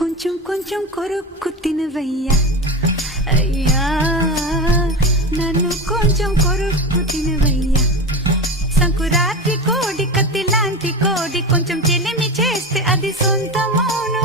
కొంచెం కొంచెం కొరుక్కు తినవయ్యా అయ్యా నన్ను కొంచెం కొరుక్కు తినవయ్యా సంకురాత్రి కోడి కత్తి లాంటి కోడి కొంచెం చెలిమి చేస్తే అది సొంత మౌను